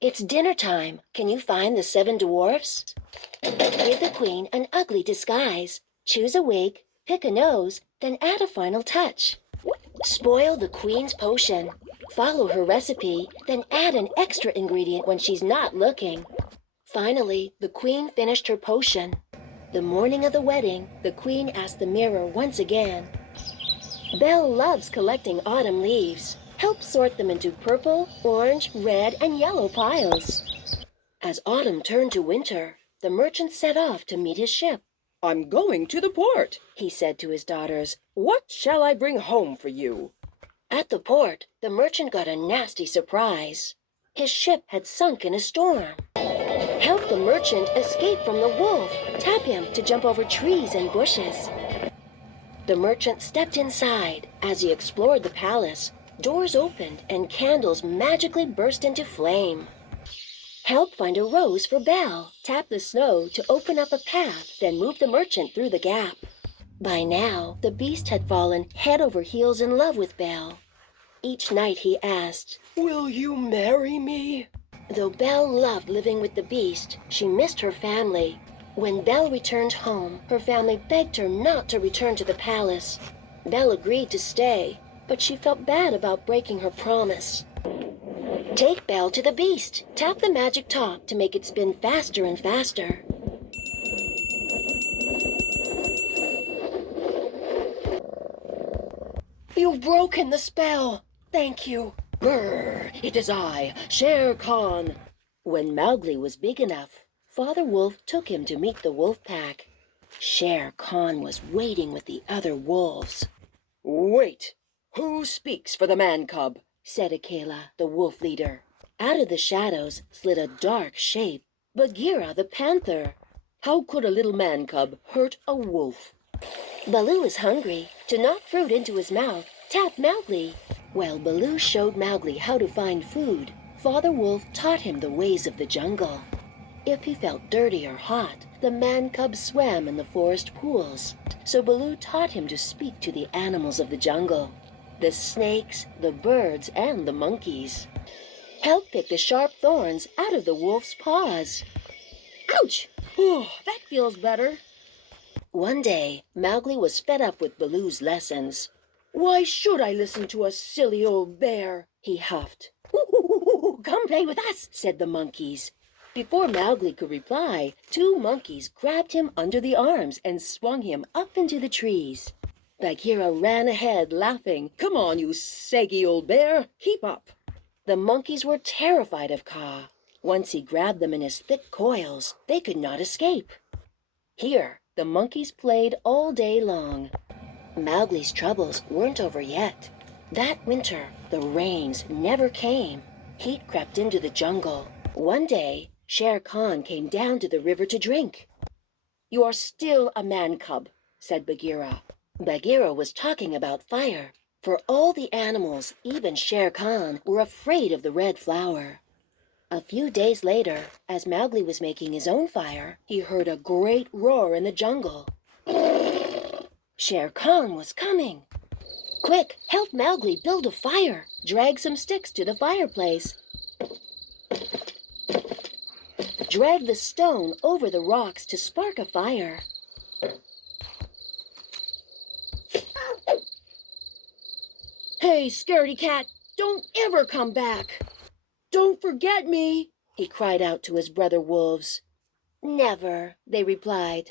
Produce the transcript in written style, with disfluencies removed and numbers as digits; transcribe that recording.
It's dinner time. Can you find the 7 dwarfs? Give the queen an ugly disguise. Choose a wig, pick a nose, then add a final touch. Spoil the queen's potion. Follow her recipe, then add an extra ingredient when she's not looking. Finally, the queen finished her potion. The morning of the wedding, the queen asked the mirror once again. Belle loves collecting autumn leaves. Help sort them into purple, orange, red, and yellow piles. As autumn turned to winter, the merchant set off to meet his ship. "I'm going to the port," he said to his daughters. "What shall I bring home for you?" At the port, the merchant got a nasty surprise. His ship had sunk in a storm. Help the merchant escape from the wolf. Tap him to jump over trees and bushes. The merchant stepped inside. As he explored the palace, doors opened and candles magically burst into flame. Help find a rose for Belle. Tap the snow to open up a path, then move the merchant through the gap. By now, the beast had fallen head over heels in love with Belle. Each night he asked, "Will you marry me?" Though Belle loved living with the beast, she missed her family. When Belle returned home, her family begged her not to return to the palace. Belle agreed to stay, but she felt bad about breaking her promise. Take Belle to the beast. Tap the magic top to make it spin faster and faster. "You've broken the spell. Thank you." "Brr, it is I, Shere Khan." When Mowgli was big enough, Father Wolf took him to meet the wolf pack. Shere Khan was waiting with the other wolves. "Wait, who speaks for the man cub?" said Akela, the wolf leader. Out of the shadows slid a dark shape, Bagheera the panther. "How could a little man cub hurt a wolf?" Baloo is hungry. To knock fruit into his mouth, tap Mowgli. While Baloo showed Mowgli how to find food, Father Wolf taught him the ways of the jungle. If he felt dirty or hot, the man cub swam in the forest pools. So Baloo taught him to speak to the animals of the jungle, the snakes, the birds, and the monkeys. Help pick the sharp thorns out of the wolf's paws. Ouch! Oh, that feels better. One day, Mowgli was fed up with Baloo's lessons. "Why should I listen to a silly old bear?" he huffed. "Ooh, come play with us," said the monkeys. Before Mowgli could reply, 2 monkeys grabbed him under the arms and swung him up into the trees. Bagheera ran ahead, laughing. "Come on, you saggy old bear. Keep up." The monkeys were terrified of Kaa. Once he grabbed them in his thick coils, they could not escape. Here, the monkeys played all day long. Mowgli's troubles weren't over yet. That winter, the rains never came. Heat crept into the jungle. One day, Shere Khan came down to the river to drink. "You are still a man cub," said Bagheera. Bagheera was talking about fire. For all the animals, even Shere Khan, were afraid of the red flower. A few days later, as Mowgli was making his own fire, he heard a great roar in the jungle. Shere Khan was coming. "Quick, help Mowgli build a fire. Drag some sticks to the fireplace. Drag the stone over the rocks to spark a fire." "Hey, scaredy cat, don't ever come back. Don't forget me," he cried out to his brother wolves. "Never," they replied.